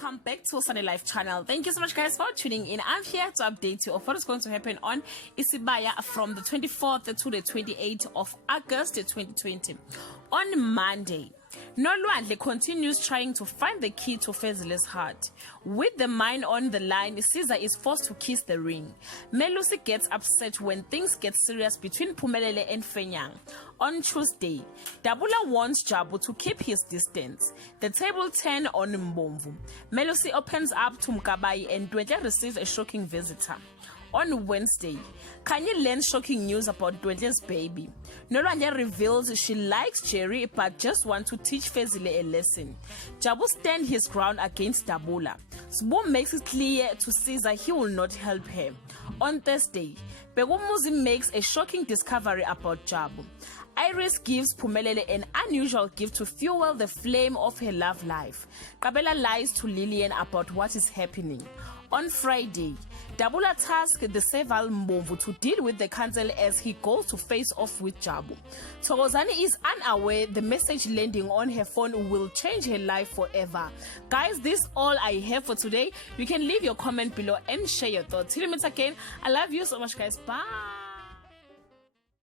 welcome back to Sunday Life channel. Thank you so much guys for tuning in. I'm here to update you of what is going to happen on Isibaya from the 24th to the 28th of August 2020. On Monday, Nolwandle continues trying to find the key to Fezile's heart. With the mine on the line, Caesar is forced to kiss the ring. Melusi gets upset when things get serious between Phumelele and Fenyang. On Tuesday, Dabula wants Jabu to keep his distance. The table turn on Mbomvu. Melusi opens up to Mkabayi and Dwedle receives a shocking visitor. On Wednesday, Kanye learns shocking news about Dwedle's baby. Nolwandle reveals she likes Jerry but just wants to teach Fezile a lesson. Jabu stands his ground against Dabula. Sbo makes it clear to Caesar he will not help her. On Thursday, Begumuzi makes a shocking discovery about Jabu. Iris gives Phumelele an unusual gift to fuel the flame of her love life. Kabela lies to Lillian about what is happening. On Friday, Dabula tasks the Seval Mbomvu to deal with the council as he goes to face off with Jabu. Thokozani is unaware the message landing on her phone will change her life forever. Guys, this is all I have for today. You can leave your comment below and share your thoughts. Till we meet again, I love you so much guys. Bye.